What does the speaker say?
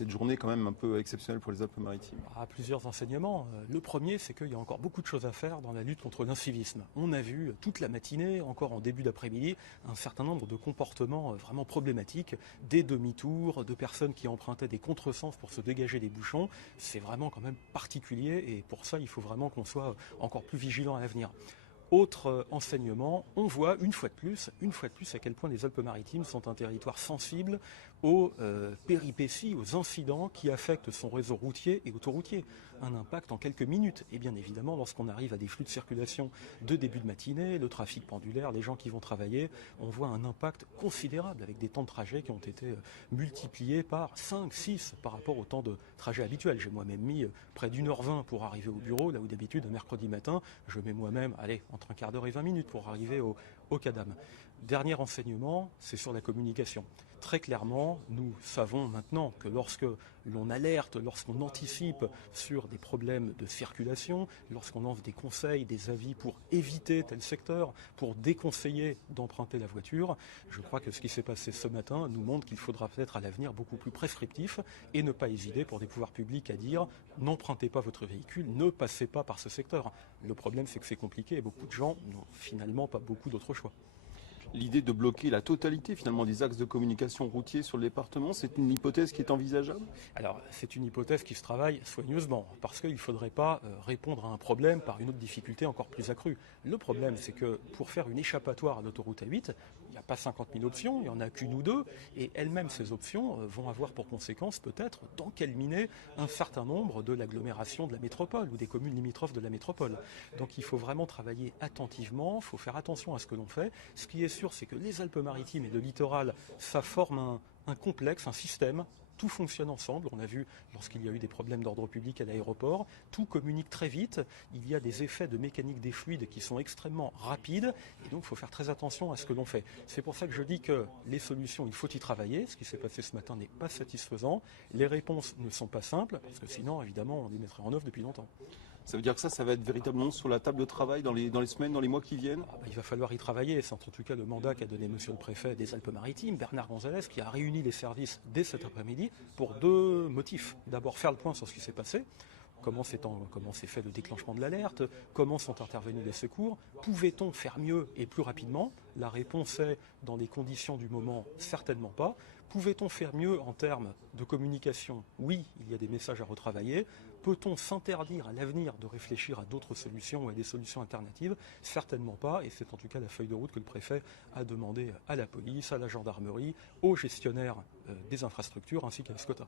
Cette journée quand même un peu exceptionnelle pour les Alpes-Maritimes. Plusieurs enseignements. Le premier, c'est qu'il y a encore beaucoup de choses à faire dans la lutte contre l'incivisme. On a vu toute la matinée, encore en début d'après-midi, un certain nombre de comportements vraiment problématiques, des demi-tours, de personnes qui empruntaient des contresens pour se dégager des bouchons. C'est vraiment quand même particulier et pour ça, il faut vraiment qu'on soit encore plus vigilant à l'avenir. Autre enseignement, on voit une fois de plus à quel point les Alpes-Maritimes sont un territoire sensible aux péripéties, aux incidents qui affectent son réseau routier et autoroutier. Un impact en quelques minutes. Et bien évidemment, lorsqu'on arrive à des flux de circulation de début de matinée, le trafic pendulaire, les gens qui vont travailler, on voit un impact considérable avec des temps de trajet qui ont été multipliés par 5, 6 par rapport au temps de trajet habituel. J'ai moi-même mis près d'1h20 pour arriver au bureau, là où d'habitude, un mercredi matin, je mets moi-même, entre un quart d'heure et 20 minutes pour arriver au CADAM. Dernier enseignement, c'est sur la communication. Très clairement, nous savons maintenant que lorsque l'on alerte, lorsqu'on anticipe sur des problèmes de circulation, lorsqu'on offre des conseils, des avis pour éviter tel secteur, pour déconseiller d'emprunter la voiture, je crois que ce qui s'est passé ce matin nous montre qu'il faudra peut-être à l'avenir beaucoup plus prescriptif et ne pas hésiter pour des pouvoirs publics à dire n'empruntez pas votre véhicule, ne passez pas par ce secteur. Le problème, c'est que c'est compliqué et beaucoup de gens n'ont finalement pas beaucoup d'autres choix. L'idée de bloquer la totalité finalement des axes de communication routiers sur le département, c'est une hypothèse qui est envisageable? Alors, c'est une hypothèse qui se travaille soigneusement, parce qu'il ne faudrait pas répondre à un problème par une autre difficulté encore plus accrue. Le problème, c'est que pour faire une échappatoire à l'autoroute A8, il n'y a pas 50 000 options, il n'y en a qu'une ou deux, et elles-mêmes, ces options, vont avoir pour conséquence peut-être d'encalminer un certain nombre de l'agglomération de la métropole ou des communes limitrophes de la métropole. Donc il faut vraiment travailler attentivement, il faut faire attention à ce que l'on fait. Ce qui est sûr, c'est que les Alpes-Maritimes et le littoral, ça forme un complexe, un système. Tout fonctionne ensemble. On a vu lorsqu'il y a eu des problèmes d'ordre public à l'aéroport, tout communique très vite. Il y a des effets de mécanique des fluides qui sont extrêmement rapides et donc il faut faire très attention à ce que l'on fait. C'est pour ça que je dis que les solutions, il faut y travailler. Ce qui s'est passé ce matin n'est pas satisfaisant. Les réponses ne sont pas simples parce que sinon, évidemment, on les mettrait en œuvre depuis longtemps. Ça veut dire que ça va être véritablement sur la table de travail dans les semaines, dans les mois qui viennent? Il va falloir y travailler. C'est en tout cas le mandat qu'a donné monsieur le préfet des Alpes-Maritimes, Bernard Gonzalez, qui a réuni les services dès cet après-midi pour deux motifs. D'abord, faire le point sur ce qui s'est passé. Comment s'est fait le déclenchement de l'alerte? Comment sont intervenus les secours? Pouvait-on faire mieux et plus rapidement? La réponse est, dans les conditions du moment, certainement pas. Pouvait-on faire mieux en termes de communication? Oui, il y a des messages à retravailler. Peut-on s'interdire à l'avenir de réfléchir à d'autres solutions ou à des solutions alternatives? Certainement pas, et c'est en tout cas la feuille de route que le préfet a demandé à la police, à la gendarmerie, aux gestionnaires des infrastructures ainsi qu'à la SCOTA.